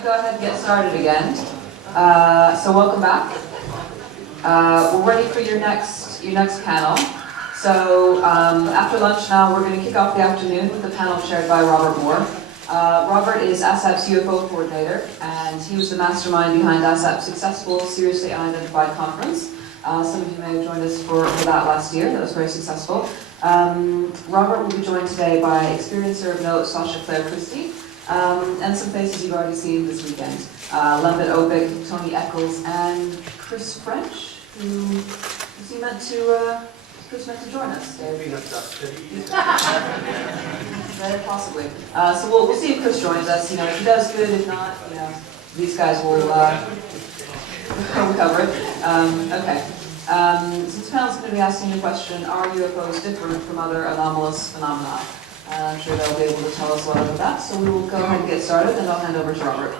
to go ahead and get started again. So welcome back. We're ready for your next panel. So after lunch now, we're going to kick off the afternoon with the panel chaired by Robert Moore. Robert is ASSAP's UFO coordinator, and he was the mastermind behind ASSAP's successful Seriously Unidentified conference. Some of you may have joined us for that last year. That was very successful. Robert will be joined today by experiencer of note Sasha Claire Christie, and some faces you've already seen this weekend. Lembit Obik, Tony Eccles, and Chris French, who is he meant to join us? Very possibly. So we'll see if Chris joins us. If he does, good. If not, these guys will cover it. Okay. So this panel is going to be asking the question: are UFOs different from other anomalous phenomena? I'm sure they'll be able to tell us a lot about that. So we will go ahead and get started, and I'll hand over to Robert.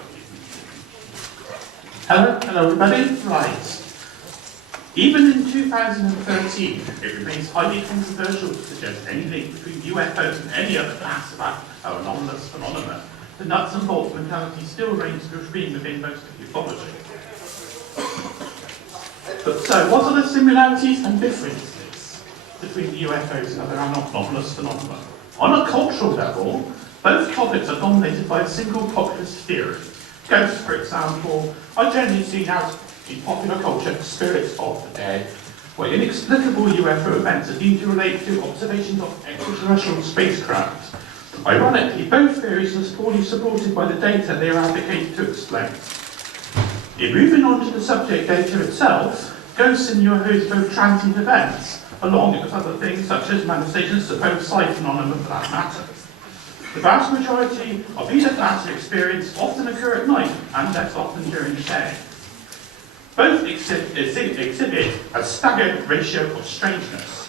Hello everybody. Right. Even in 2013, it remains highly controversial to suggest any link between UFOs and any other class of anomalous phenomena. The nuts and bolts mentality still reigns supreme within most of ufology. But so, what are the similarities and differences between the UFOs and other anomalous phenomena? On a cultural level, both topics are dominated by a single populist theory. Ghosts, for example, are generally seen as, in popular culture, spirits of the dead, where inexplicable UFO events are deemed to relate to observations of extraterrestrial spacecraft. Ironically, both theories are poorly supported by the data they are advocated to explain. In moving on to the subject data itself, ghosts and UFOs are both transient events, along with other things such as manifestations, supposed sight phenomena for that matter. The vast majority of either class of experience often occur at night, and less often during the day. Both exhibit a staggered ratio of strangeness,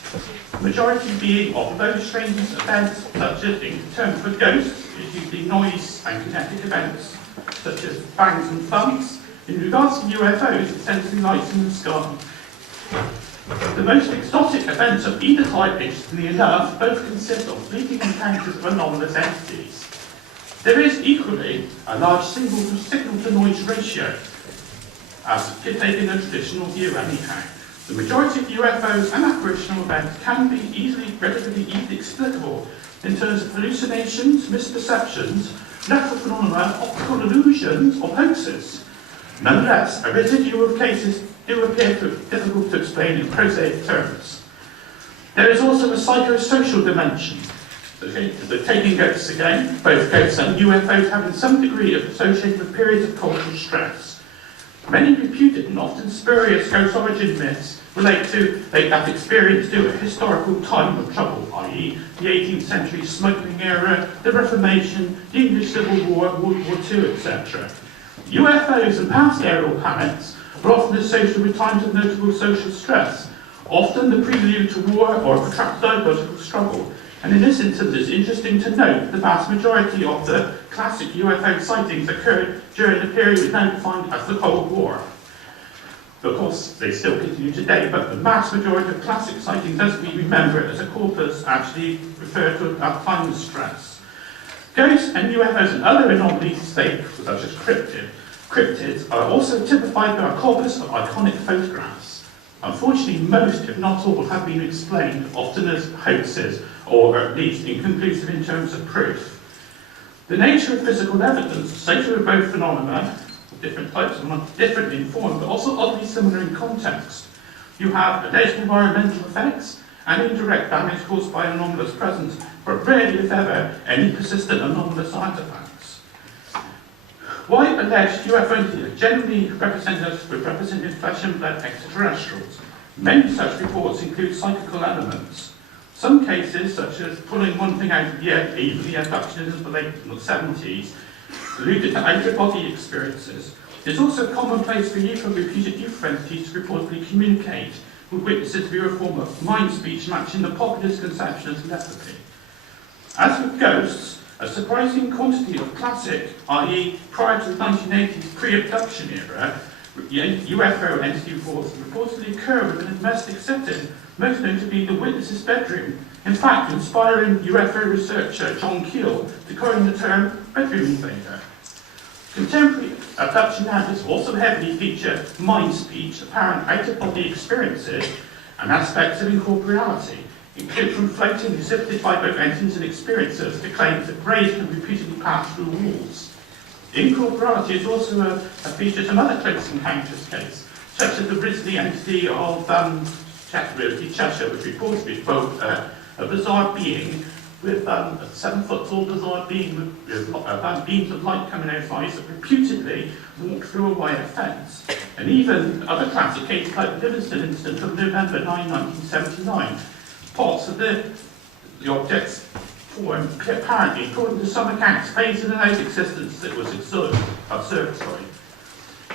the majority being of low strangeness events, such as in terms of ghosts, is usually noise and kinetic events, such as bangs and thumps. In regards to UFOs, it tends to be lights in the sky. The most exotic events of either type, interestingly enough, both consist of fleeting encounters of anomalous entities. There is equally a large signal-to-noise ratio, as taken a traditional view anyhow. The majority of UFOs and apparitional events can be relatively easily explicable in terms of hallucinations, misperceptions, natural phenomena, optical illusions, or hoaxes. Nonetheless, a residual of cases do appear difficult to explain in prosaic terms. There is also a psychosocial dimension. So taking ghosts again, both ghosts and UFOs have in some degree associated with periods of cultural stress. Many reputed and often spurious ghost origin myths relate to that experience due to a historical time of trouble, i.e. the 18th century smuggling era, the Reformation, the English Civil War, World War II, etc. UFOs and past aerial planets are often associated with times of notable social stress, often the prelude to war or a protracted ideological struggle. And in this instance, it's interesting to note the vast majority of the classic UFO sightings occurred during the period now defined as the Cold War. Of course, they still continue today, but the vast majority of classic sightings, as we remember it as a corpus, actually refer to that time of stress. Ghosts and UFOs and other anomalies, such as cryptids, are also typified by a corpus of iconic photographs. Unfortunately, most, if not all, have been explained, often as hoaxes, or at least inconclusive in terms of proof. The nature of physical evidence associated with both phenomena, different types, are different in form, but also oddly similar in context. You have alleged environmental effects and indirect damage caused by anomalous presence, but rarely, if ever, any persistent anomalous artifacts. Why alleged UFO entities are generally represented flesh and blood extraterrestrials? Many such reports include psychical elements. Some cases, such as pulling one thing out of the air, even the abduction in the late 70s, alluded to out-of-body experiences. It's also commonplace for reputed UFO entities to reportedly communicate with witnesses via a form of mind speech matching the populist conception of telepathy. As with ghosts, a surprising quantity of classic, i.e. prior to the 1980s pre-abduction era, UFO entity reports reportedly occur within a domestic setting, most notably the witness's bedroom. In fact, inspiring UFO researcher John Keel to coin the term bedroom invader. Contemporary abduction narratives also heavily feature mind speech, apparent out-of-body experiences, and aspects of incorporeality, including from floating exhibited by both entities and experiencers to claims that greys can repeatedly pass through walls. Incorporeality is also a feature of some other close encounters case, such as the grisly entity of Cheshire, which reportedly spoke a bizarre being with a 7-foot tall bizarre being with beams of light coming out of his eyes that reputedly walked through a wire fence. And even other classic cases like the Livingston incident of November 9, 1979, parts of the object's form apparently, according to some accounts, phased in and out existence that was observed.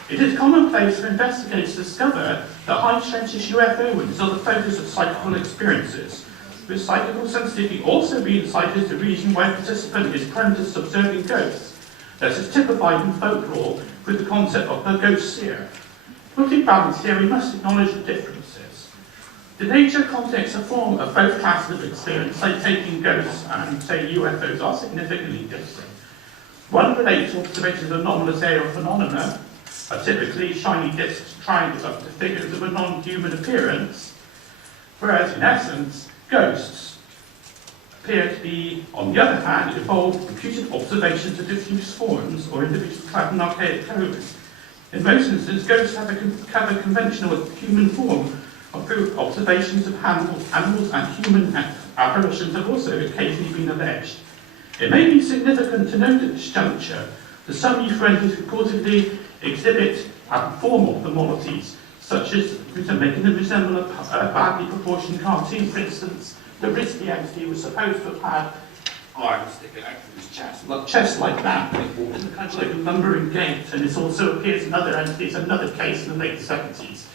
It is commonplace for investigators to discover that high-strength UFO winds are the focus of psychical experiences, with psychical sensitivity also being cited as the reason why a participant is prone to observing ghosts. This is typified in folklore with the concept of the ghost seer. Looking balance here, we must acknowledge the differences. The nature, context, and form of both classes of experience, say taking ghosts and, say, UFOs, are significantly different. One relates to observations of anomalous aerial phenomena, are typically shiny discs, triangles up to figures of a non-human appearance, whereas in essence, ghosts appear to be, on the other hand, involved repeated observations of diffuse forms or individuals clad in archaic clothing. In most instances, ghosts have a conventional human form of observations of animals and human apparitions have also occasionally been alleged. It may be significant to note at this juncture that some UFO entities reportedly exhibit abnormal abnormalities, such as making them resemble a badly proportioned cartoon. For instance, the Risky entity was supposed to have had arms sticking out from his chest like that, but it walked in kind of like a lumbering gait, and it also appears in other entities, another case in the late 70s,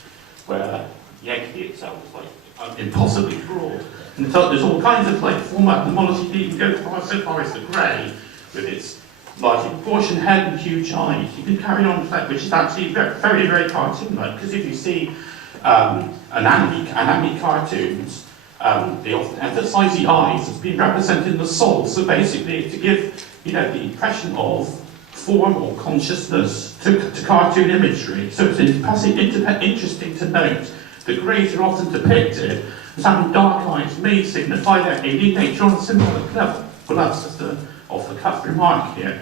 where the entity itself was like impossibly broad. And there's all kinds of like form abnormalities that even go so far as the grey, with its largely proportioned head and huge eyes. You can carry on with that, which is actually very, very, very cartoon-like, because if you see anime cartoons, they often emphasize the eyes as being represented in the soul, so basically to give, the impression of form or consciousness to cartoon imagery. So it's interesting to note that greys are often depicted as having dark eyes, may signify their alien nature on a symbolic level. Well, that's just an off-the-cuff remark here.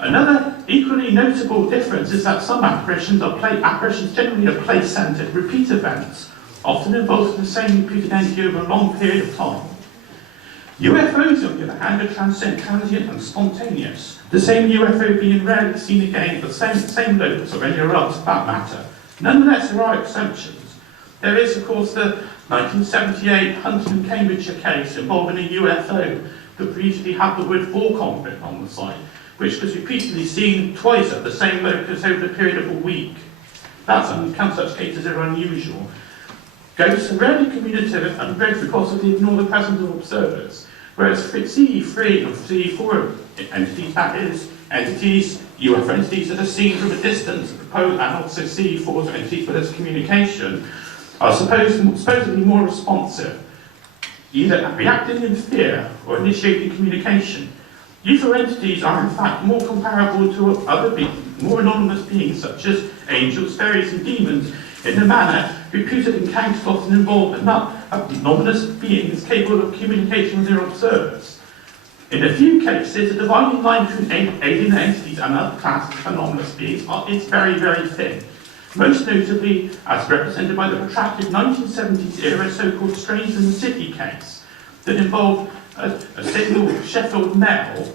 Another equally notable difference is that some apparitions generally are place-centered, repeat events, often involving the same repeated entity over a long period of time. UFOs, on the other hand, are transient and spontaneous, the same UFO being rarely seen again at the same locus or anywhere else for that matter. Nonetheless, there are exceptions. There is, of course, the 1978 Hunton and Cambridgeshire case involving a UFO that briefly had the word Fortean written on the side, which was repeatedly seen twice at the same locus over the period of a week. Such cases are unusual. Ghosts are rarely communicative and very frequently ignore the presence of observers, whereas CE3 and CE4 entities, that is, entities, UFO entities that are seen from a distance, and also CE4s are entities where there's communication, are supposedly more responsive, either reacting in fear or initiating communication. UFO entities are in fact more comparable to other more anonymous beings such as angels, fairies and demons in the manner reputed encounters often involve anomalous beings capable of communication with their observers. In a few cases, the dividing line between alien entities and other classes of anomalous beings is very, very thin. Most notably, as represented by the protracted 1970s era so-called Strange in the City case that involved a single Sheffield male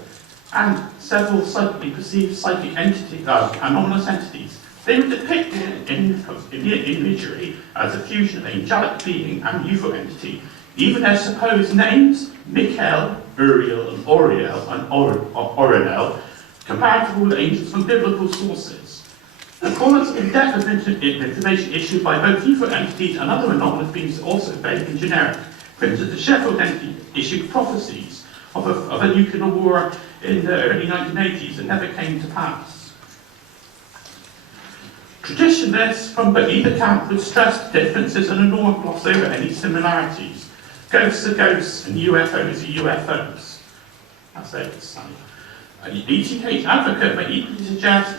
and several psychically perceived psychic anomalous entities. They were depicted in the imagery as a fusion of angelic being and UFO entity. Even their supposed names, Michael, Uriel, and Orinel, comparable with angels from biblical sources. The quality and depth of information issued by both UFO entities and other anomalous beings is also vague and generic. For instance, the Sheffield entity issued prophecies of a nuclear war in the early 1980s that never came to pass. Traditionalists from either camp would stress the differences and ignore and gloss over any similarities. Ghosts are ghosts and UFOs are UFOs, as they would say. An ETH advocate may equally suggest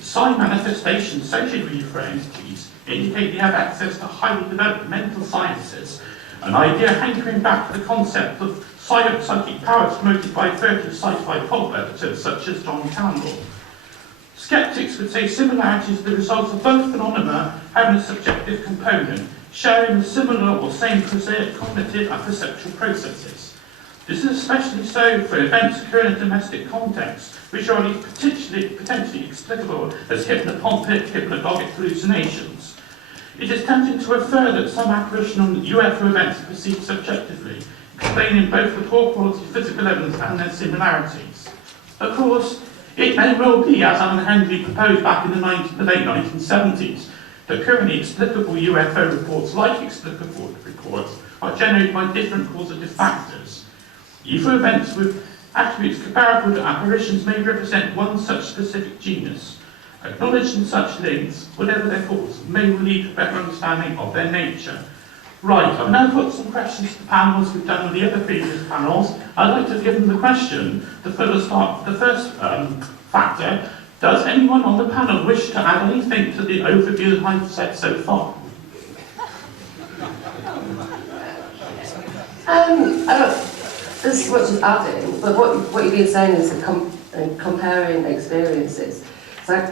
psi manifestations associated with UFO entities indicate they have access to highly developed mental sciences, an idea hankering back to the concept of psychic powers promoted by 30 sci-fi pulp editors such as John Campbell. Skeptics would say similarities are the result of both phenomena having a subjective component, sharing similar or same prosaic cognitive and perceptual processes. This is especially so for events occurring in a domestic context, which are only potentially explicable as hypnopompic, hypnagogic hallucinations. It is tempting to infer that some apparitional UFO events are perceived subjectively, explaining both the poor quality of physical evidence and their similarities. Of course, it may well be, as Alan Henry proposed back in the late 1970s, that currently explicable UFO reports, like explicable reports, are generated by different causative factors. UFO events with attributes comparable to apparitions may represent one such specific genus. Acknowledging such links, whatever their cause, may lead to a better understanding of their nature. Right, I've now put some questions to the panels we've done with the other previous panels. I'd like to give them the question, the first factor. Does anyone on the panel wish to add anything to the overview that I've said so far? This is much as adding, but what you've been saying is that comparing experiences. It's like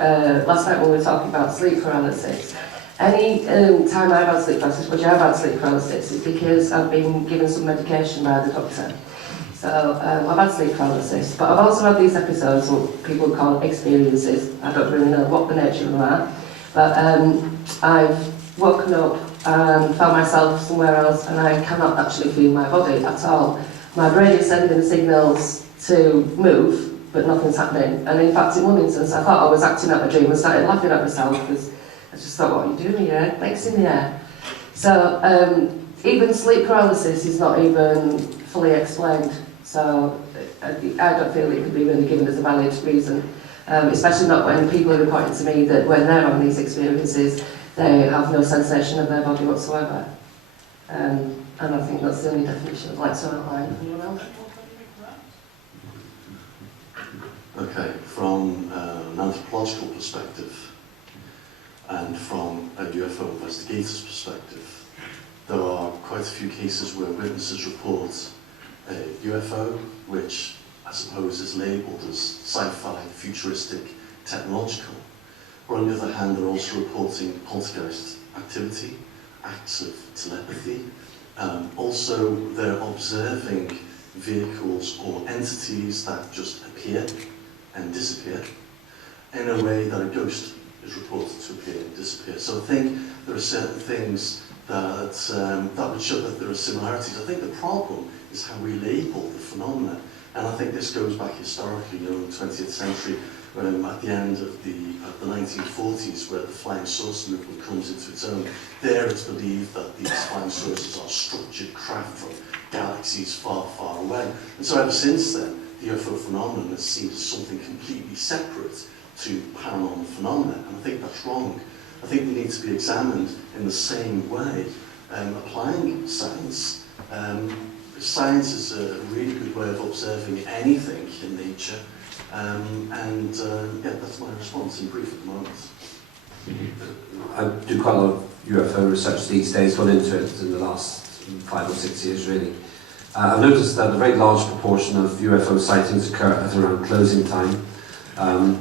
last night when we were talking about sleep paralysis. Any time I've had sleep paralysis, which I've had sleep paralysis, is because I've been given some medication by the doctor. So I've had sleep paralysis, but I've also had these episodes, what people call experiences. I don't really know what the nature of them are, but I've woken up and found myself somewhere else, and I cannot actually feel my body at all. My brain is sending signals to move, but nothing's happening. And in fact, in one instance, I thought I was acting out a dream and started laughing at myself because I just thought, what are you doing here? Legs in the air. So even sleep paralysis is not even fully explained. So I don't feel it can be really given as a valid reason, especially not when people are reporting to me that when they're having these experiences, they have no sensation of their body whatsoever. And I think that's the only definition I'd like to outline. Anyone else? Okay, from an anthropological perspective and from a UFO investigator's perspective, there are quite a few cases where witnesses report a UFO, which I suppose is labelled as sci-fi, futuristic, technological. But on the other hand, they're also reporting poltergeist activity, acts of telepathy. Also, they're observing vehicles or entities that just appear and disappear in a way that a ghost is reported to appear and disappear. So I think there are certain things that would show that there are similarities. I think the problem is how we label the phenomena. And I think this goes back historically, in the 20th century, at the end of the 1940s, where the flying saucer movement comes into its own. There it's believed that these flying saucers are structured craft from galaxies far, far away. And so ever since then, the UFO phenomenon has seemed as something completely separate to paranormal phenomena, and I think that's wrong. I think they need to be examined in the same way, applying science. Science is a really good way of observing anything in nature, yeah, that's my response in brief at the moment. I do quite a lot of UFO research these days, got into it in the last 5 or 6 years really. I've noticed that a very large proportion of UFO sightings occur at around closing time, and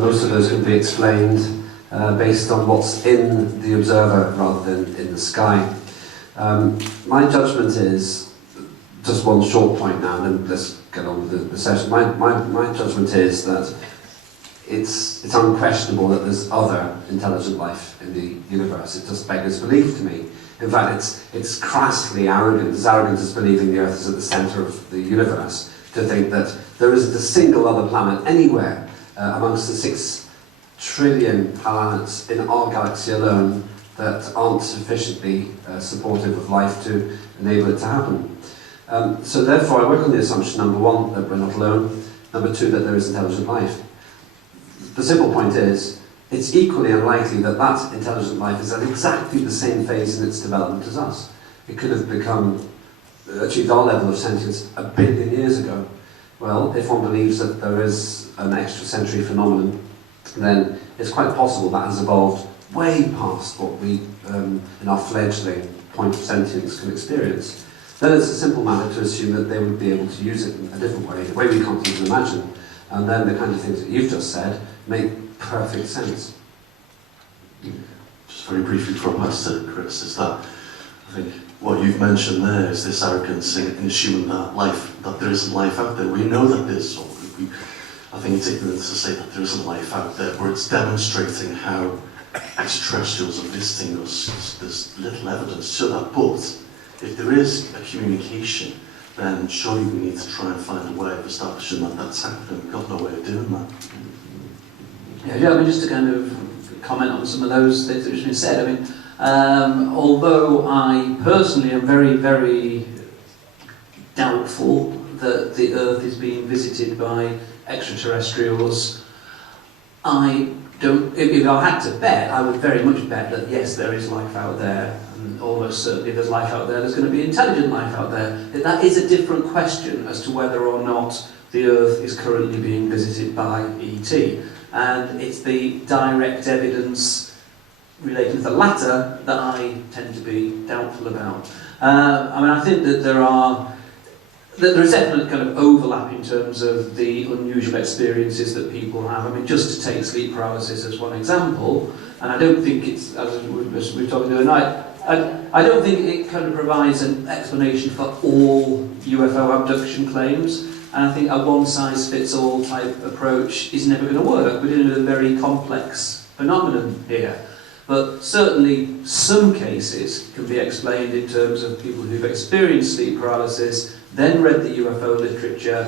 most of those can be explained based on what's in the observer rather than in the sky. My judgment is, just one short point now, and then let's get on with the session. My judgment is that it's unquestionable that there's other intelligent life in the universe. It just beggars belief to me. In fact, it's crassly arrogant, as arrogant as believing the Earth is at the centre of the universe, to think that there isn't a single other planet anywhere amongst the 6 trillion planets in our galaxy alone that aren't sufficiently supportive of life to enable it to happen. So therefore I work on the assumption, number 1, that we're not alone, number 2, that there is intelligent life. The simple point is, it's equally unlikely that that intelligent life is at exactly the same phase in its development as us. It could have achieved our level of sentience 1 billion years ago. Well, if one believes that there is an extrasensory phenomenon, then it's quite possible that has evolved way past what we, in our fledgling point of sentience, can experience. Then it's a simple matter to assume that they would be able to use it in a different way, the way we can't even imagine. And then the kind of things that you've just said make perfect sense. Just very briefly before I pass to Chris, is that I think what you've mentioned there is this arrogance in assuming that there isn't life out there. We know that there's, I think it's ignorant to say that there isn't life out there, but it's demonstrating how extraterrestrials are visiting us. There's little evidence to that, but if there is a communication, then surely we need to try and find a way of establishing that that's happening. We've got no way of doing that. Yeah, I mean, just to kind of comment on some of those things that have been said. I mean, although I personally am very, very doubtful that the Earth is being visited by extraterrestrials, I don't. If I had to bet, I would very much bet that yes, there is life out there, and almost certainly if there's life out there, there's going to be intelligent life out there. That is a different question as to whether or not the Earth is currently being visited by ET. And it's the direct evidence relating to the latter that I tend to be doubtful about. I mean, I think that there is definite kind of overlap in terms of the unusual experiences that people have. I mean, just to take sleep paralysis as one example, and I don't think it's, as we were talking the other night, I don't think it kind of provides an explanation for all UFO abduction claims. And I think a one-size-fits-all type approach is never going to work. We're dealing with a very complex phenomenon here. But certainly some cases can be explained in terms of people who've experienced sleep paralysis, then read the UFO literature,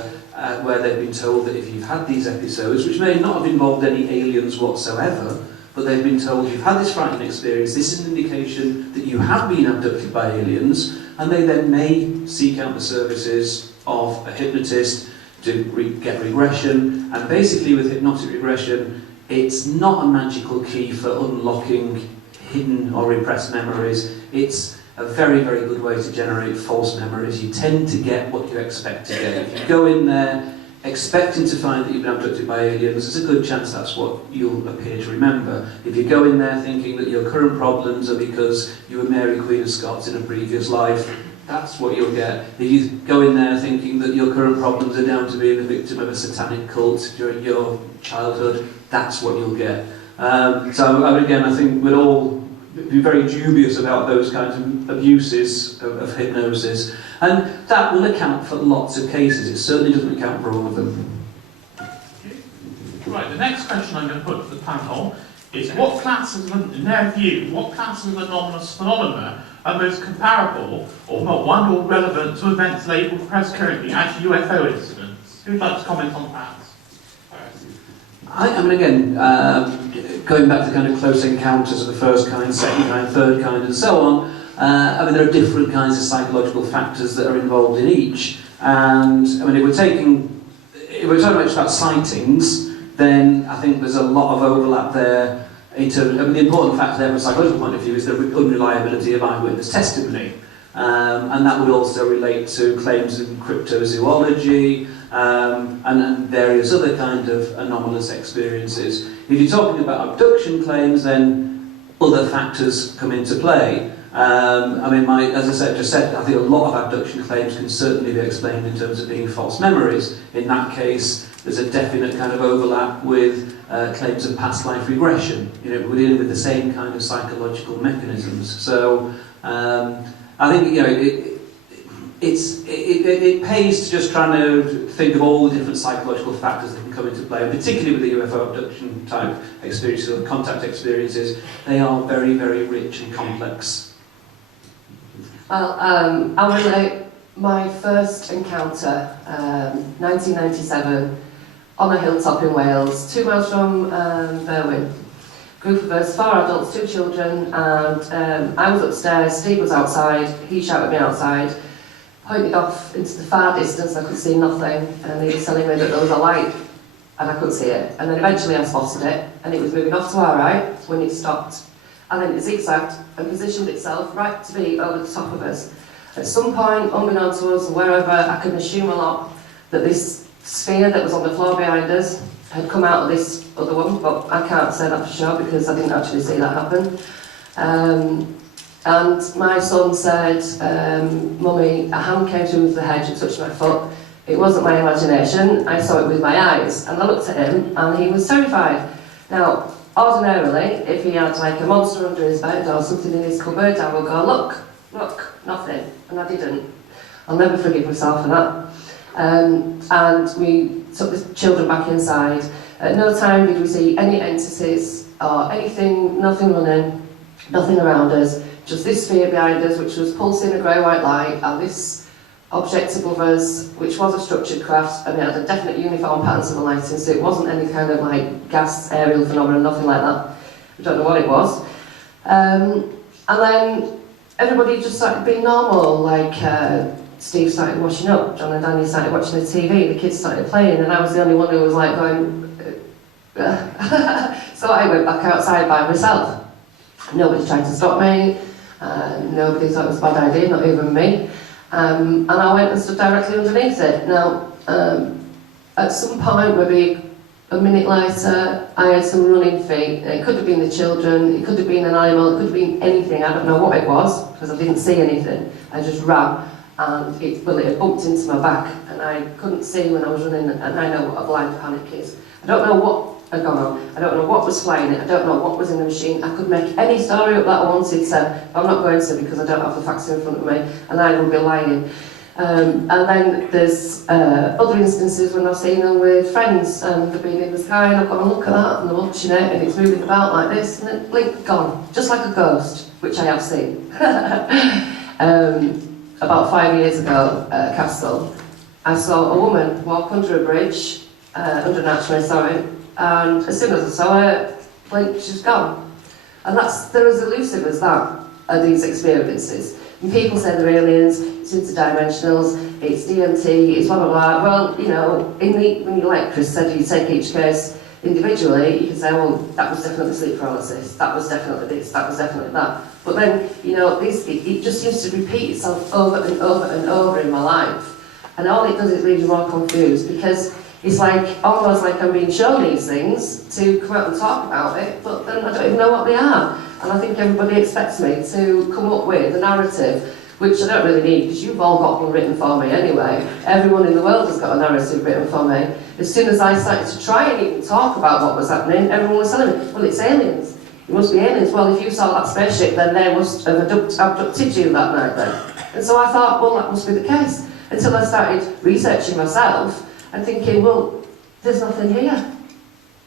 where they've been told that if you've had these episodes, which may not have involved any aliens whatsoever, but they've been told you've had this frightening experience, this is an indication that you have been abducted by aliens, and they then may seek out the services of a hypnotist to get regression. And basically with hypnotic regression, it's not a magical key for unlocking hidden or repressed memories. It's a very, very good way to generate false memories. You tend to get what you expect to get. If you go in there expecting to find that you've been abducted by aliens, there's a good chance that's what you'll appear to remember. If you go in there thinking that your current problems are because you were Mary Queen of Scots in a previous life, that's what you'll get. If you go in there thinking that your current problems are down to being a victim of a satanic cult during your childhood, that's what you'll get. So again, I think we'd all be very dubious about those kinds of abuses of hypnosis, and that will account for lots of cases. It certainly doesn't account for all of them. Right, the next question I'm going to put to the panel is what classes, in their view, what classes of anomalous phenomena are most comparable, or not one, or relevant to events labelled press currently as UFO incidents? Who'd like to comment on that? I mean, again, going back to kind of close encounters of the first kind, second kind, third kind, and so on, I mean, there are different kinds of psychological factors that are involved in each. And, I mean, if we're talking about sightings, then I think there's a lot of overlap there. In terms, I mean, the important factor there from a psychological point of view is the unreliability of eyewitness testimony. And that would also relate to claims in cryptozoology and various other kind of anomalous experiences. If you're talking about abduction claims, then other factors come into play. I mean, as I just said, I think a lot of abduction claims can certainly be explained in terms of being false memories. In that case, there's a definite kind of overlap with claims of past life regression. You know, we're dealing with the same kind of psychological mechanisms. So I think, you know, it pays to just trying to think of all the different psychological factors that can come into play, and particularly with the UFO abduction type experiences or contact experiences. They are very, very rich and complex. Well, I'll relate my first encounter, 1997, on a hilltop in Wales, 2 miles from Berwyn. Group of us, 4 adults, 2 children, and I was upstairs, Steve was outside, he shouted me outside, pointed off into the far distance, I could see nothing, and he was telling me that there was a light, and I couldn't see it. And then eventually I spotted it, and it was moving off to our right when it stopped. And then it zigzagged and positioned itself right to be over the top of us. At some point, unbeknown to us, wherever, I can assume a lot, that this sphere that was on the floor behind us had come out of this other one, but I can't say that for sure because I didn't actually see that happen. And my son said, Mummy, a hand came through the hedge and touched my foot. It wasn't my imagination, I saw it with my eyes. And I looked at him and he was terrified. Now, ordinarily, if he had like a monster under his bed or something in his cupboard, I would go, look, nothing. And I didn't. I'll never forgive myself for that. And we took the children back inside. At no time did we see any entities or anything, nothing running, nothing around us. Just this sphere behind us, which was pulsing a grey-white light, and this object above us, which was a structured craft, and it had a definite uniform pattern to the lighting, so it wasn't any kind of like gas aerial phenomenon, nothing like that. I don't know what it was. And then everybody just started being normal, like Steve started washing up, John and Danny started watching the TV, the kids started playing, and I was the only one who was like going... So I went back outside by myself. Nobody tried to stop me, nobody thought it was a bad idea, not even me. And I went and stood directly underneath it. Now, at some point, maybe a minute later, I had some running feet. It could have been the children, it could have been an animal, it could have been anything, I don't know what it was, because I didn't see anything. I just ran, and it had bumped into my back, and I couldn't see when I was running, and I know what a blind panic is. I don't know what had gone on, I don't know what was flying it, I don't know what was in the machine. I could make any story up that I wanted to, but I'm not going to because I don't have the facts in front of me, and I would be lying. And then there's other instances when I've seen them with friends, and they've been in the sky, and I've gone, look at that, and they're watching it, and it's moving about like this, and then blink, gone, just like a ghost, which I have seen. About 5 years ago at Castle, I saw a woman walk under a bridge, under an archway, sorry, and as soon as I saw her, blink, she's gone. And they're as elusive as that, are these experiences. And people say they're aliens, it's interdimensionals, it's DMT, it's blah blah blah. Well, you know, when you, like Chris said, you take each case individually, you can say, well, that was definitely sleep paralysis, that was definitely this, that was definitely that. But then, you know, it just seems to repeat itself over and over and over in my life. And all it does is leave you more confused, because it's like, almost like I'm being shown these things to come out and talk about it, but then I don't even know what they are. And I think everybody expects me to come up with a narrative, which I don't really need, because you've all got one written for me anyway. Everyone in the world has got a narrative written for me. As soon as I started to try and even talk about what was happening, everyone was telling me, well, it's aliens. It must be aliens. Well, if you saw that spaceship, then they must have abducted you that night then. And so I thought, well, that must be the case. Until I started researching myself and thinking, well, there's nothing here.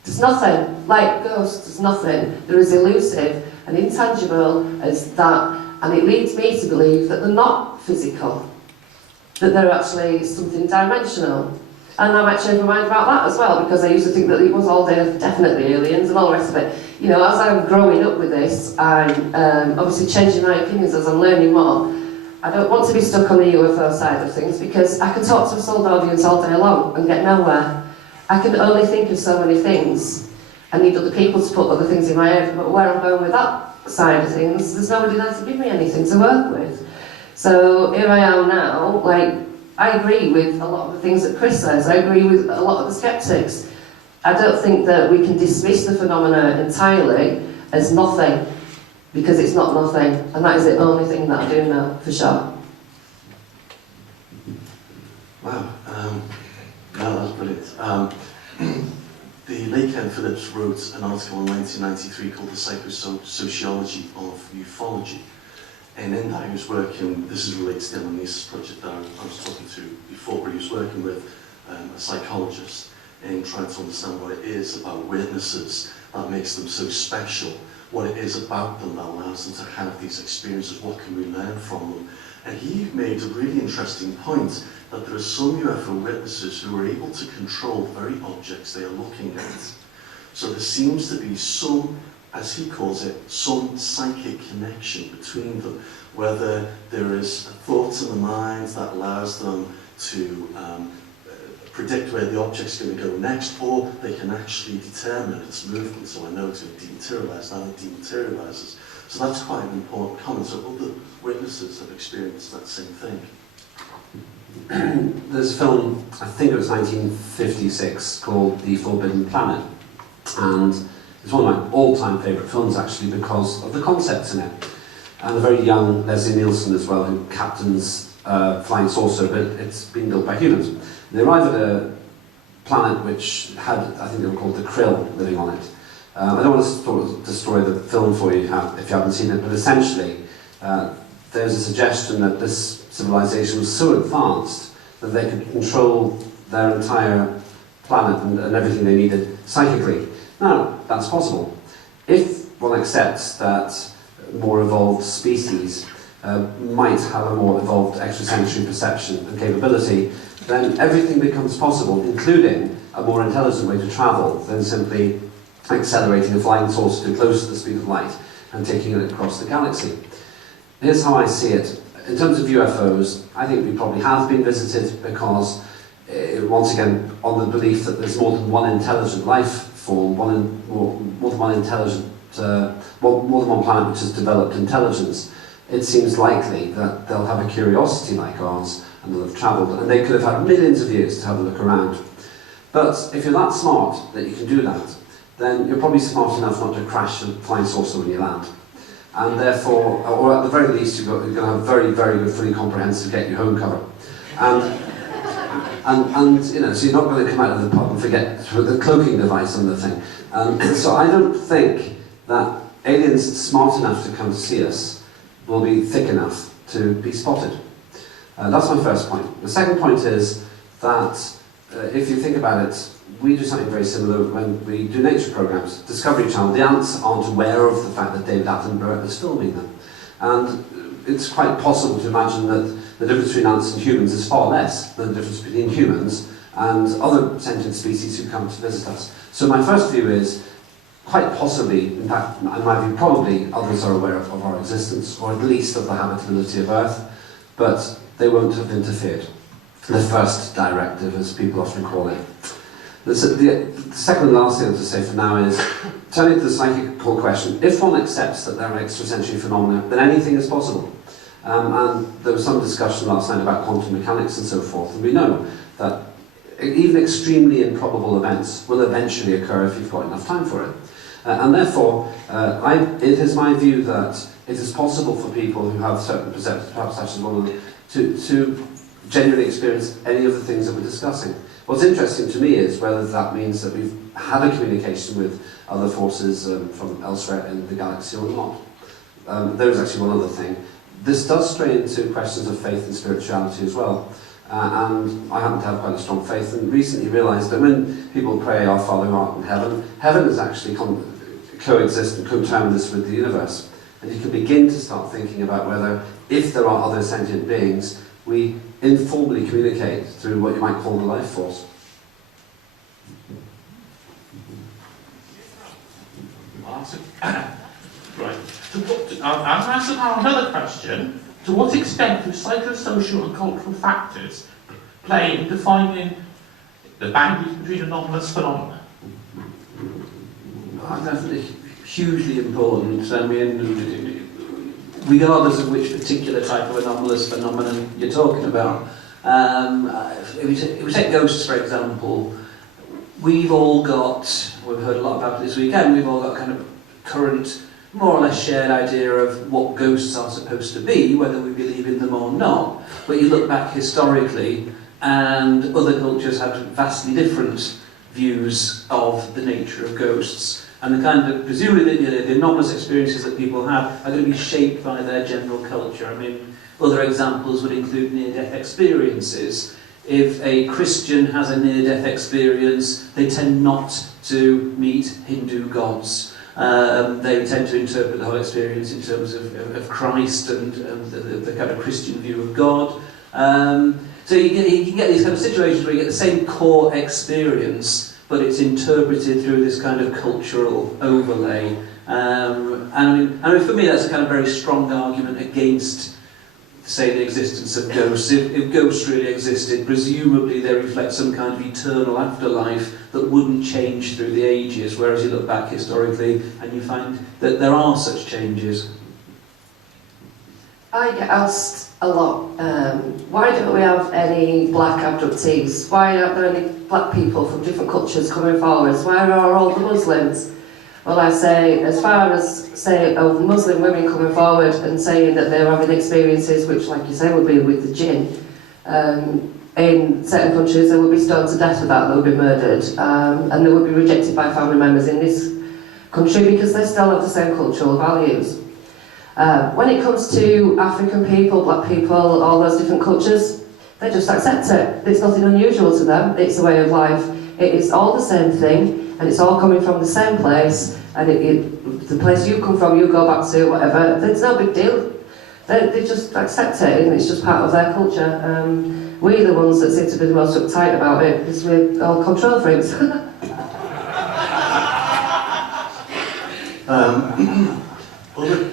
There's nothing. Like ghosts, there's nothing. They're as elusive and intangible as that. And it leads me to believe that they're not physical, that they're actually something dimensional. And I'm actually in my mind about that as well, because I used to think that it was all definitely aliens and all the rest of it. You know, as I'm growing up with this, I'm obviously changing my opinions as I'm learning more. I don't want to be stuck on the UFO side of things, because I can talk to a sold audience all day long and get nowhere. I can only think of so many things. I need other people to put other things in my head, but where I'm going with that side of things, there's nobody there to give me anything to work with. So here I am now, like, I agree with a lot of the things that Chris says, I agree with a lot of the skeptics. I don't think that we can dismiss the phenomena entirely as nothing, because it's not nothing, and that is the only thing that I do know, for sure. Wow, no, that was brilliant. The late Ken Phillips wrote an article in 1993 called The Psychosociology of Ufology. And in that he was working, this is related to the Anomalous project that I was talking to before, but he was working with a psychologist and trying to understand what it is about witnesses that makes them so special, what it is about them that allows them to have these experiences, what can we learn from them. And he made a really interesting point that there are some UFO witnesses who are able to control the very objects they are looking at. So there seems to be some, as he calls it, some psychic connection between them, whether there is a thought in the mind that allows them to predict where the object's going to go next, or they can actually determine its movement. So I know it's going to dematerialize, now it dematerializes. So that's quite an important comment. So other witnesses have experienced that same thing. there's a film, I think it was 1956, called The Forbidden Planet, and it's one of my all-time favourite films actually because of the concepts in it. And a very young Leslie Nielsen as well, who captains flying saucer, but it's been built by humans. They arrive at a planet which had, I think they were called the krill, living on it. I don't want to destroy the film for you if you haven't seen it, but essentially there's a suggestion that this civilization was so advanced that they could control their entire planet and everything they needed psychically. Now, that's possible. If one accepts that more evolved species might have a more evolved extrasensory perception and capability, then everything becomes possible, including a more intelligent way to travel than simply accelerating a flying saucer to close to the speed of light and taking it across the galaxy. Here's how I see it. In terms of UFOs, I think we probably have been visited because, once again, on the belief that there's more than one intelligent life form, more than one intelligent, more than one planet which has developed intelligence, it seems likely that they'll have a curiosity like ours and they'll have travelled, and they could have had millions of years to have a look around. But if you're that smart that you can do that, then you're probably smart enough not to crash a flying saucer when you land. And therefore, or at the very least, you're going to have a very, very good, fully comprehensive get you home cover. And you know, so you're not going to come out of the pub and forget the cloaking device on the thing. So I don't think that aliens smart enough to come to see us will be thick enough to be spotted. That's my first point. The second point is that if you think about it, we do something very similar when we do nature programs. Discovery Channel, the ants aren't aware of the fact that David Attenborough is filming them. And it's quite possible to imagine that the difference between ants and humans is far less than the difference between humans and other sentient species who come to visit us. So my first view is, quite possibly, in fact, in my view, probably others are aware of our existence, or at least of the habitability of Earth, but they won't have interfered. The first directive, as people often call it. The second and last thing to say for now is, turning to the psychical question, if one accepts that there are extrasensory phenomena, then anything is possible. And there was some discussion last night about quantum mechanics and so forth, and we know that even extremely improbable events will eventually occur if you've got enough time for it. And therefore, it is my view that it is possible for people who have certain perceptions, perhaps such as one of them, to genuinely experience any of the things that we're discussing. What's interesting to me is whether that means that we've had a communication with other forces from elsewhere in the galaxy or not. There is actually one other thing. This does stray into questions of faith and spirituality as well. And I happen to have quite a strong faith, and recently realised that when people pray, Our Father who art in heaven, heaven is actually coexist and coterminous with the universe. And you can begin to start thinking about whether, if there are other sentient beings, we informally communicate through what you might call the life force. Right. I'll answer now another question. To what extent do psychosocial and cultural factors play in defining the boundaries between anomalous phenomena? Definitely hugely important. I mean, regardless of which particular type of anomalous phenomenon you're talking about. If we take ghosts, for example, we've heard a lot about it this weekend, we've all got kind of current, more or less shared idea of what ghosts are supposed to be, whether we believe in them or not. But you look back historically, and other cultures had vastly different views of the nature of ghosts. And the kind of, presumably, the anomalous experiences that people have are going to be shaped by their general culture. I mean, other examples would include near-death experiences. If a Christian has a near-death experience, they tend not to meet Hindu gods. They tend to interpret the whole experience in terms of Christ and the kind of Christian view of God. So you can get these kind of situations where you get the same core experience, but it's interpreted through this kind of cultural overlay. And I mean, for me, that's a kind of very strong argument against, say, the existence of ghosts. If ghosts really existed, presumably they reflect some kind of eternal afterlife that wouldn't change through the ages, whereas you look back historically and you find that there are such changes. I get asked a lot, why don't we have any black abductees? Why aren't there any black people from different cultures coming forwards? Why are all the Muslims? Well, I say, as far as, say, of Muslim women coming forward and saying that they're having experiences which, like you say, would be with the jinn, in certain countries they would be stoned to death for that, they would be murdered, and they would be rejected by family members in this country because they still have the same cultural values. When it comes to African people, black people, all those different cultures, they just accept it. It's nothing unusual to them, it's a way of life. It is all the same thing, and it's all coming from the same place, and the place you come from, you go back to, whatever, it's no big deal. They just accept it, and it's just part of their culture. We're the ones that seem to be the most uptight about it, because we're all control freaks.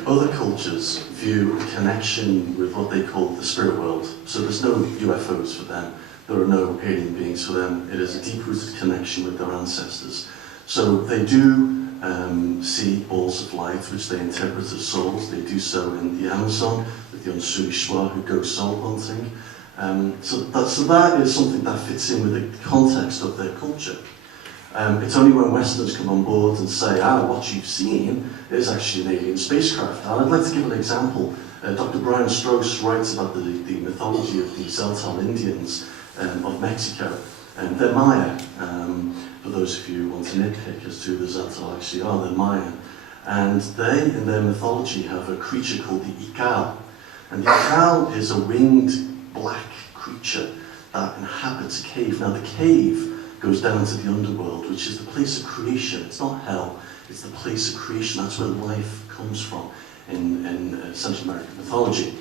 Other cultures view a connection with what they call the spirit world. So there's no UFOs for them. There are no alien beings for them. It is a deep-rooted connection with their ancestors. So they do see balls of light, which they interpret as souls. They do so in the Amazon with the Unsui Shwa who go soul hunting. So that is something that fits in with the context of their culture. It's only when Westerners come on board and say, what you've seen is actually an alien spacecraft. And I'd like to give an example. Dr. Brian Strauss writes about the mythology of the Zeltal Indians of Mexico. They're Maya. For those of you who want to nitpick as to who the Zeltal actually are, they're Maya. And they, in their mythology, have a creature called the Ical. And the Ical is a winged black creature that inhabits a cave. Now the cave goes down into the underworld, which is the place of creation. It's not hell, it's the place of creation. That's where life comes from in Central American mythology.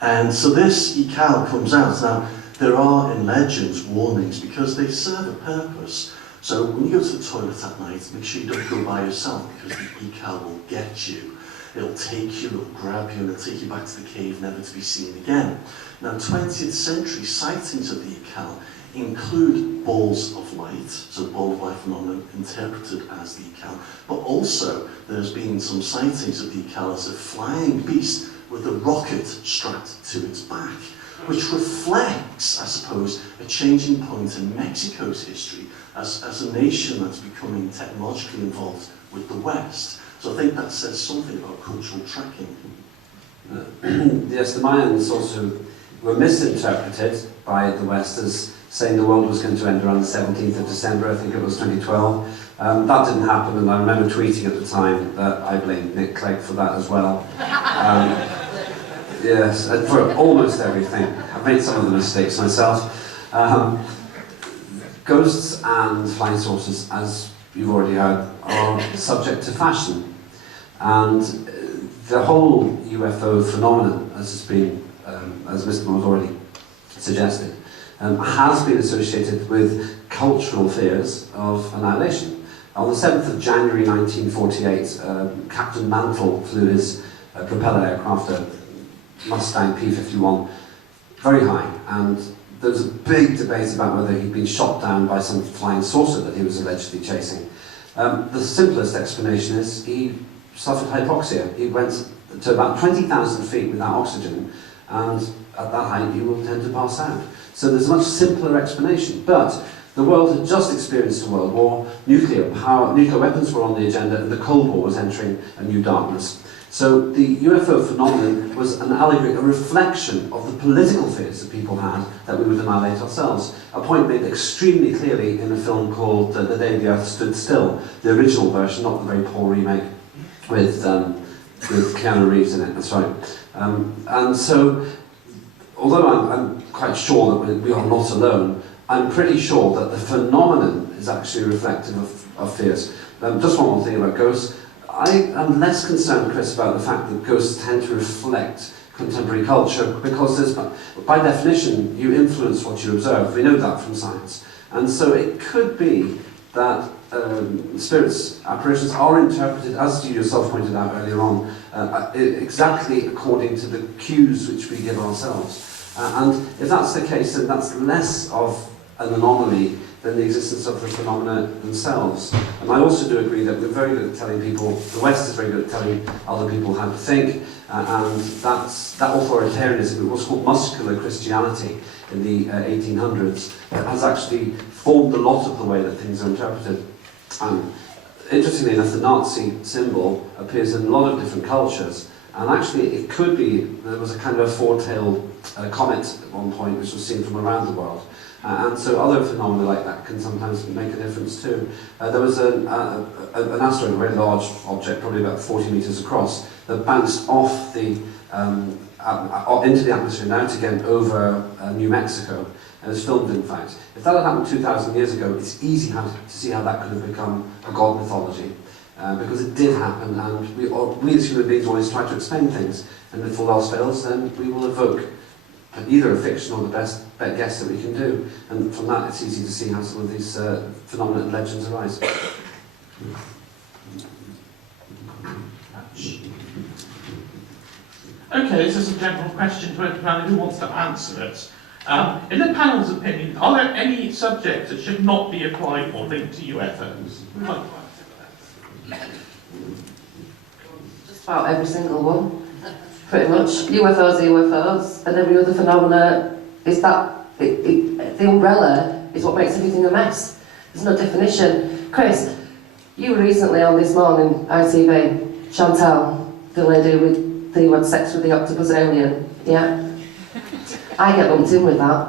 And so this Ical comes out. Now, there are in legends warnings because they serve a purpose. So when you go to the toilet at night, make sure you don't go by yourself because the Ical will get you. It'll take you, it'll grab you, and it'll take you back to the cave, never to be seen again. Now, 20th century sightings of the Ical include balls of light, so ball of light phenomenon interpreted as the Ical, but also there's been some sightings of the Ical as a flying beast with a rocket strapped to its back, which reflects, I suppose, a changing point in Mexico's history as a nation that's becoming technologically involved with the West. So I think that says something about cultural tracking. Yes, the Mayans also were misinterpreted by the West as saying the world was going to end around the 17th of December, I think it was 2012. That didn't happen, and I remember tweeting at the time that I blamed Nick Clegg for that as well. Yes, and for almost everything. I've made some of the mistakes myself. Ghosts and flying saucers, as you've already heard, are subject to fashion. And the whole UFO phenomenon, as has been, as Mr. Moore's already suggested, has been associated with cultural fears of annihilation. On the 7th of January 1948, Captain Mantle flew his propeller aircraft, a Mustang P-51, very high, and there was a big debate about whether he'd been shot down by some flying saucer that he was allegedly chasing. The simplest explanation is he suffered hypoxia. He went to about 20,000 feet without oxygen, and at that height you will tend to pass out. So there's a much simpler explanation, but the world had just experienced a world war, nuclear weapons were on the agenda, and the Cold War was entering a new darkness. So the UFO phenomenon was an allegory, a reflection of the political fears that people had that we would annihilate ourselves. A point made extremely clearly in a film called The Day the Earth Stood Still, the original version, not the very poor remake, with Keanu Reeves in it, that's right. And so, although I'm quite sure that we are not alone, I'm pretty sure that the phenomenon is actually reflective of fears. Just one more thing about ghosts. I am less concerned, Chris, about the fact that ghosts tend to reflect contemporary culture because by definition you influence what you observe. We know that from science. And so it could be that spirits, apparitions are interpreted, as you yourself pointed out earlier on, exactly according to the cues which we give ourselves. And if that's the case, then that's less of an anomaly than the existence of the phenomena themselves. And I also do agree that we're very good at telling people, the West is very good at telling other people how to think, and that authoritarianism, what's called muscular Christianity in the 1800s, has actually formed a lot of the way that things are interpreted. And interestingly enough, the Nazi symbol appears in a lot of different cultures, and actually it could be, there was a kind of a four-tailed comet at one point which was seen from around the world. And so other phenomena like that can sometimes make a difference too. There was an asteroid, a very large object, probably about 40 meters across, that bounced off the into the atmosphere and out again over New Mexico. It was filmed, in fact. If that had happened 2,000 years ago, it's easy to see how that could have become a god mythology. Because it did happen, and we as human beings always try to explain things, and if all else fails, then we will evoke either a fiction or the best guess that we can do. And from that, it's easy to see how some of these phenomena and legends arise. Okay, this is a general question to everyone who wants to answer it. In the panel's opinion, are there any subjects that should not be applied or linked to UFOs? Who'd like to answer that? Just about every single one, pretty much. UFOs are UFOs, and every other phenomena is that, the umbrella is what makes everything a mess. There's no definition. Chris, you were recently on This Morning, ITV, Chantal, the lady who had sex with the octopus alien, yeah? I get lumped in with that,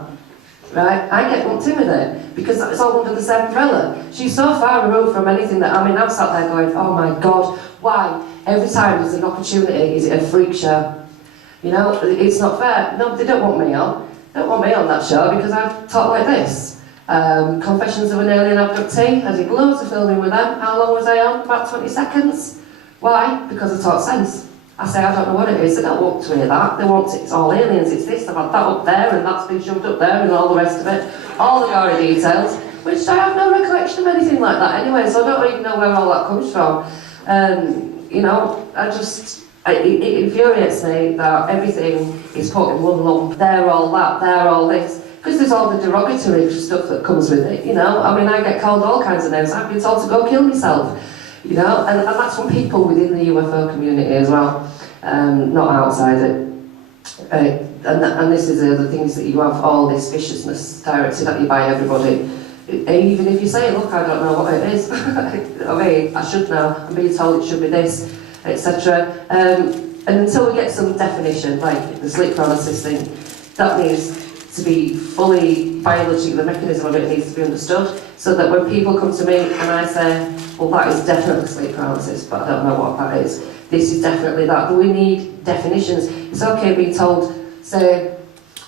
right? I get lumped in with it, because it's all under the same umbrella. She's so far removed from anything that, I mean, I'm sat there going, oh my God, why? Every time there's an opportunity, is it a freak show? You know, it's not fair. No, they don't want me on. They don't want me on that show because I talk like this. Confessions of an Alien Abductee, I did loads of filming with them. How long was I on? About 20 seconds. Why? Because I talk sense. I say, I don't know what it is, they don't want to hear that. They want it's all aliens, it's this, they've had that up there, and that's been shoved up there, and all the rest of it. All the gory details, which I have no recollection of anything like that anyway, so I don't even know where all that comes from. You know, it infuriates me that everything is put in one lump. They're all that, they're all this. Because there's all the derogatory stuff that comes with it, you know. I mean, I get called all kinds of names. I've been told to go kill myself, you know. And that's from people within the UFO community as well, not outside it. And this is the other things that you have all this viciousness directed at you by everybody. Even if you say, look, I don't know what it is. I mean, I should know. I'm being told it should be this, etc. And until we get some definition, like the sleep paralysis thing, that needs to be fully biological, the mechanism of it needs to be understood, so that when people come to me and I say, well, that is definitely sleep paralysis, but I don't know what that is. This is definitely that. But we need definitions. It's okay being told, say,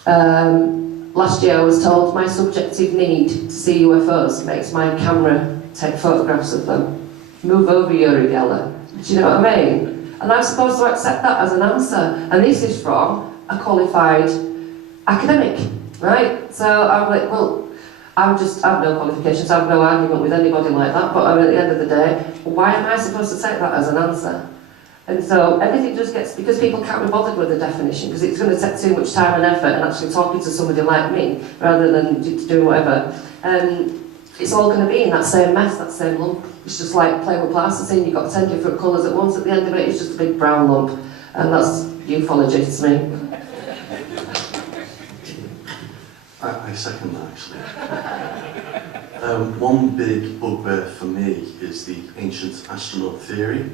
last year I was told my subjective need to see UFOs makes my camera take photographs of them. Move over, Uri Geller. Do you know what I mean? And I'm supposed to accept that as an answer. And this is from a qualified academic, right? So I'm like, well, I have no qualifications, I have no argument with anybody like that, but I mean, at the end of the day, why am I supposed to take that as an answer? And so everything just gets, because people can't be bothered with the definition, because it's going to take too much time and effort and actually talking to somebody like me, rather than doing whatever. It's all going to be in that same mess, that same lump. It's just like playing with plasticine, you've got 10 different colours at once, at the end of it, it's just a big brown lump. And that's ufology to me. I second that, actually. One big bugbear for me is the ancient astronaut theory.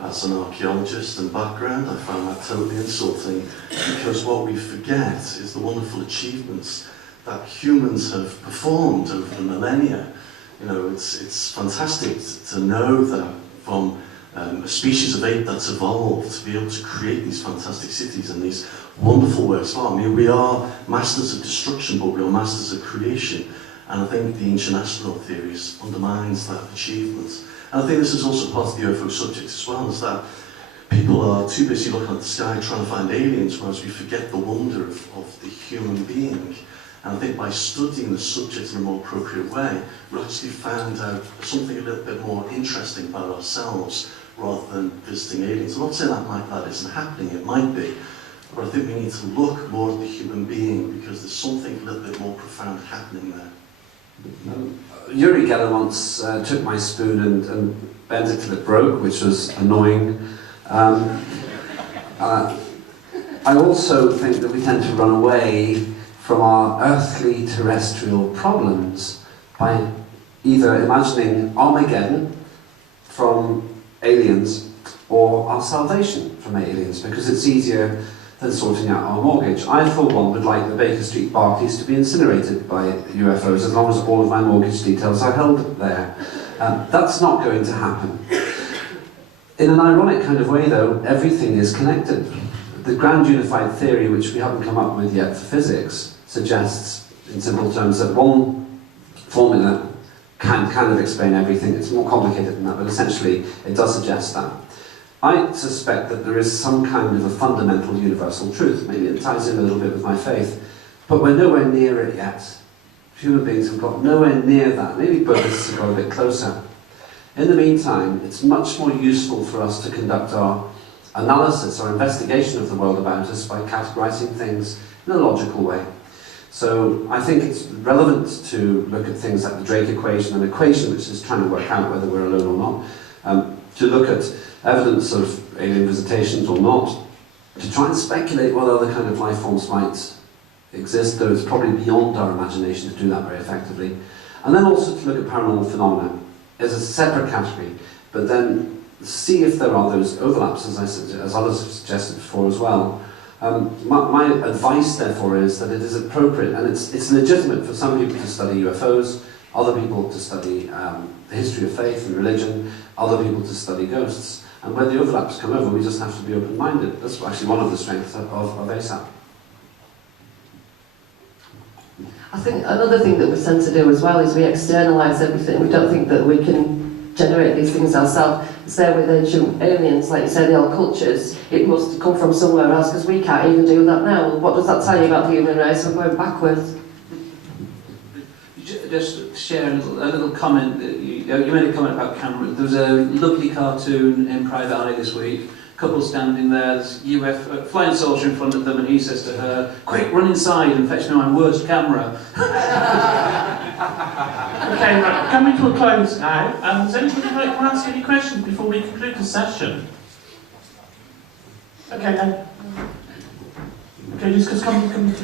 As an archaeologist and background, I find that totally insulting, because what we forget is the wonderful achievements that humans have performed over the millennia. You know, it's fantastic to know that from a species of ape that's evolved to be able to create these fantastic cities and these wonderful works of art. I mean, we are masters of destruction, but we are masters of creation. And I think the ancient astronaut theories undermines that achievement. And I think this is also part of the UFO subject as well, is that people are too busy looking at the sky trying to find aliens, whereas we forget the wonder of the human being. And I think by studying the subject in a more appropriate way, we actually found out something a little bit more interesting about ourselves, rather than visiting aliens. I'm not saying that isn't happening, it might be, but I think we need to look more at the human being, because there's something a little bit more profound happening there. Uri Geller once took my spoon and bent it till it broke, which was annoying. I also think that we tend to run away from our earthly terrestrial problems by either imagining Armageddon from aliens or our salvation from aliens, because it's easier than sorting out our mortgage. I, for one, would like the Baker Street Barclays to be incinerated by UFOs as long as all of my mortgage details are held there. That's not going to happen. In an ironic kind of way, though, everything is connected. The grand unified theory, which we haven't come up with yet for physics, suggests, in simple terms, that one formula can kind of explain everything. It's more complicated than that, but essentially it does suggest that. I suspect that there is some kind of a fundamental universal truth. Maybe it ties in a little bit with my faith, but we're nowhere near it yet. Human beings have got nowhere near that. Maybe Buddhists have got a bit closer. In the meantime, it's much more useful for us to conduct our analysis or investigation of the world about us by categorizing things in a logical way. So I think it's relevant to look at things like the Drake equation, an equation which is trying to work out whether we're alone or not, to look at evidence of alien visitations or not, to try and speculate what other kind of life forms might exist, though it's probably beyond our imagination to do that very effectively. And then also to look at paranormal phenomena as a separate category, but then see if there are those overlaps, as others have suggested before as well. My advice, therefore, is that it is appropriate, and it's legitimate for some people to study UFOs, other people to study the history of faith and religion, other people to study ghosts. And when the overlaps come over, we just have to be open-minded. That's actually one of the strengths of ASSAP. I think another thing that we tend to do as well is we externalise everything. We don't think that we can generate these things ourselves. Say with ancient aliens, like you say, the old cultures, it must come from somewhere else because we can't even do that now. What does that tell you about the human race? We're going backwards. Just share a little comment. You made a comment about cameras. There was a lovely cartoon in Private Eye this week. Couple standing there, there's UFO, flying saucer in front of them, and he says to her, "Quick, run inside and fetch me my worst camera." Okay, right, coming to a close now. Does anybody like to ask any questions before we conclude the session? Okay then. Okay, just come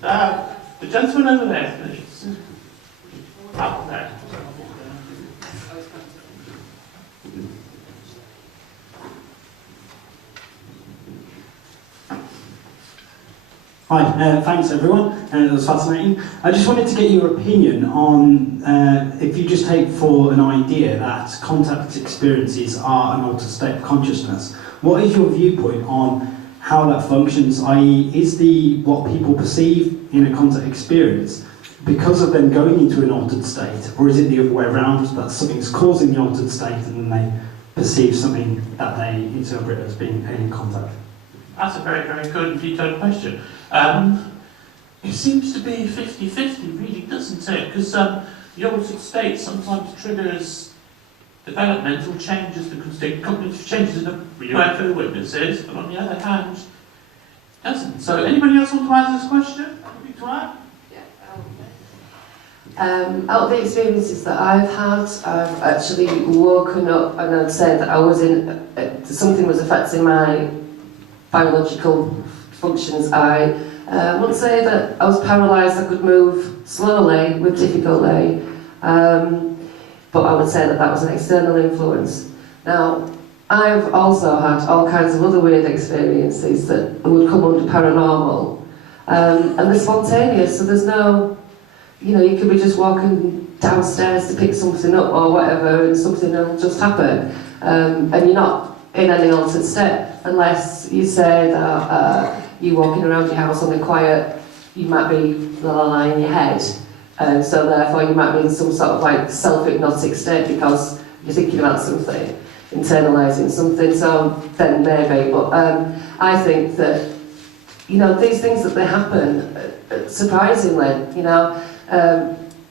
now. The gentleman over there, please. Up there. Hi, thanks everyone, it was fascinating. I just wanted to get your opinion on if you just take for an idea that contact experiences are an altered state of consciousness, what is your viewpoint on how that functions, i.e. is what people perceive in a contact experience because of them going into an altered state, or is it the other way around, that something's causing the altered state and then they perceive something that they interpret as being alien contact? That's a very, very good and detailed question. It seems to be 50-50, really, doesn't it? Because the altered state sometimes triggers developmental changes, the cognitive changes in the UFO witnesses, but on the other hand, it doesn't. So, anybody else want to answer this question? Anything to add? Out of the experiences that I've had, I've actually woken up and I'd say that I was something was affecting my biological functions. I wouldn't say that I was paralysed, I could move slowly with difficulty, but I would say that that was an external influence. Now, I've also had all kinds of other weird experiences that would come under paranormal, and they're spontaneous, so there's no, you could be just walking downstairs to pick something up or whatever, and something will just happen, and you're not in any altered state, unless you say that you're walking around your house on the quiet, you might be la la la in your head, so therefore you might be in some sort of like self-hypnotic state because you're thinking about something, internalising something, so then maybe, but I think that, these things that they happen, surprisingly,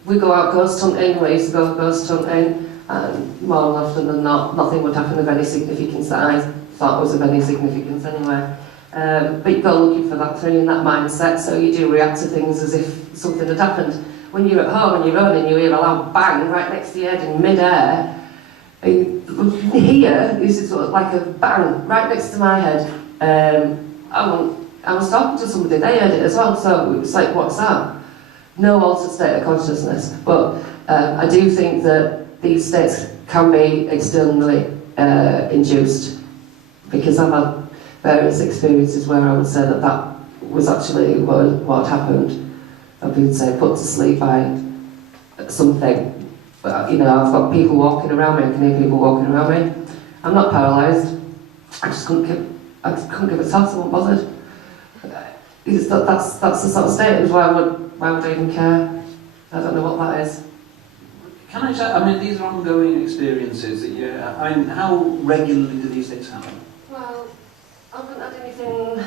we go out ghost hunting, we used to go ghost hunting, and more often than not, nothing would happen of any significance that I thought was of any significance anyway. But you go looking for that thing in that mindset, so you do react to things as if something had happened. when you're at home and you're running, you hear a loud bang right next to your head in mid-air. Here is sort of like a bang right next to my head. I was talking to somebody, they heard it as well, so it's like, what's that? No altered state of consciousness, but I do think that these states can be externally induced, because I've had various experiences where I would say that that was actually what had happened. I've been, say, put to sleep by something. But, you know, I've got people walking around me, I can hear people walking around me. I'm not paralysed. I just couldn't give a toss, I wasn't bothered. That's the sort of state. Why would I even care? I don't know what that is. Can I say, I mean, these are ongoing experiences that you, I mean, how regularly do these things happen? Well, I haven't had anything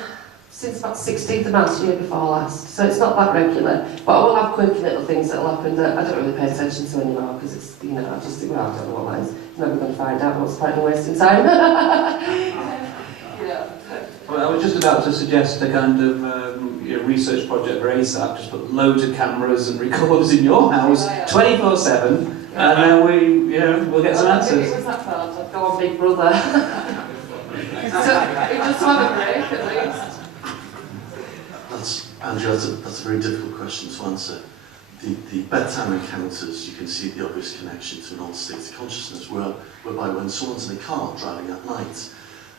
since about 16th of March, year before last, so it's not that regular. But I will have quirky little things that'll happen that I don't really pay attention to anymore, because it's, you know, I just think, well, I don't know what that is. I'm never going to find out. What's the point in wasting time? Yeah. Well, I was just about to suggest a kind of research project for ASSAP, just put loads of cameras and recorders in your house, 24/7, and then we'll get some answers. If it was that far, I'd go on Big Brother. Just to have a break, at least. Andrew, that's a very difficult question to answer. The bedtime encounters, you can see the obvious connection to an altered state of consciousness, whereby when someone's in a car driving at night,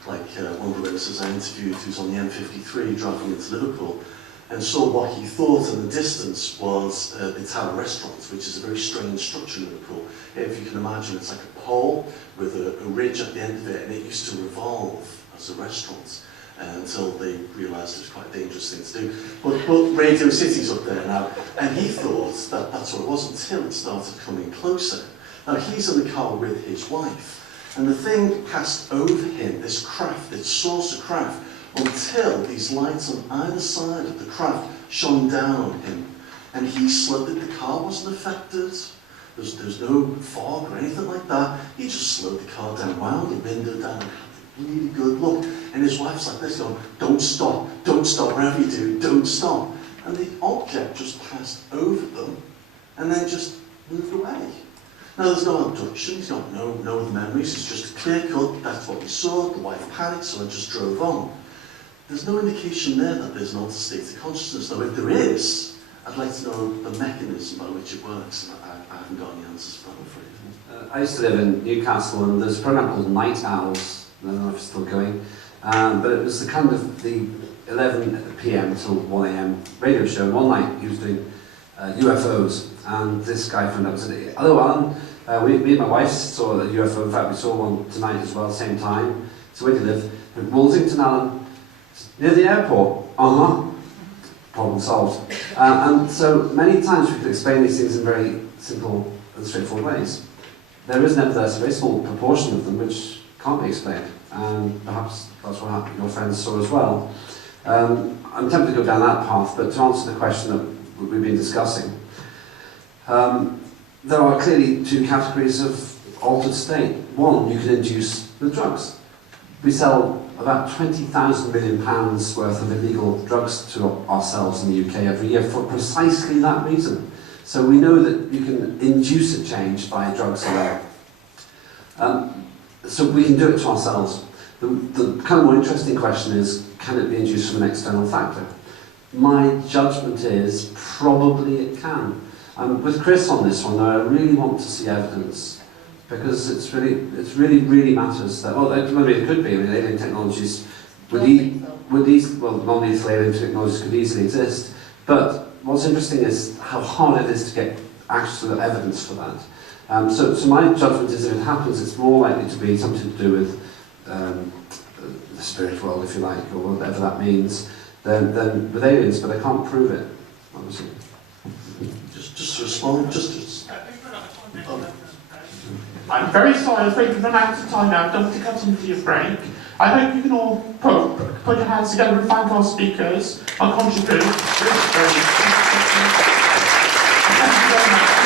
like one of the witnesses I interviewed who's on the M53 driving into Liverpool, and saw what he thought in the distance was the Tower Restaurant, which is a very strange structure in Liverpool. If you can imagine, it's like a pole with a ridge at the end of it, and it used to revolve as a restaurant until they realised it was quite a dangerous thing to do. But Radio City's up there now, and he thought that that's what it was until it started coming closer. Now he's in the car with his wife, and the thing passed over him, this craft, this saucer craft, until these lights on either side of the craft shone down on him. And he slowed it, the car wasn't affected, there's no fog or anything like that. He just slowed the car down, wound the window down, and had a really good look. And his wife's like this, going, don't stop, whatever you do, don't stop. And the object just passed over them, and then just moved away. Now there's no abduction, he's got no other memories, it's just clear cut, that's what we saw, the wife panicked, so I just drove on. There's no indication there that there's an altered state of consciousness, though if there is, I'd like to know the mechanism by which it works, and I haven't got any answers for that, I'm afraid. I used to live in Newcastle, and there's a program called Night Owls, I don't know if it's still going, but it was the kind of the 11 p.m. till 1 a.m. radio show. One night he was doing UFOs, and this guy phoned up and said, hello Alan, me and my wife saw a UFO, in fact we saw one tonight as well, same time. So where do you live? In Woolsington, Alan, near the airport. Problem solved. And so many times we can explain these things in very simple and straightforward ways. There is nevertheless a very small proportion of them which can't be explained, and perhaps that's what your friends saw as well. I'm tempted to go down that path, but to answer the question that we've been discussing, there are clearly two categories of altered state. One, you can induce with drugs. We sell about £20,000 million worth of illegal drugs to ourselves in the UK every year for precisely that reason. So we know that you can induce a change by drugs alone. So we can do it to ourselves. The kind of more interesting question is, can it be induced from an external factor? My judgment is probably it can. With Chris on this one, I really want to see evidence, because it really matters that, well, maybe it could be, I mean, alien technologies non-lethal alien technologies could easily exist, but what's interesting is how hard it is to get actual evidence for that. So my judgment is, if it happens, it's more likely to be something to do with the spirit world, if you like, or whatever that means, than with aliens, but I can't prove it, obviously. Just to respond, I'm very sorry, I'm afraid we've run out of time now. Don't want to cut into your break. I hope you can all put your hands together and thank our speakers, our contributors. Thank you very much.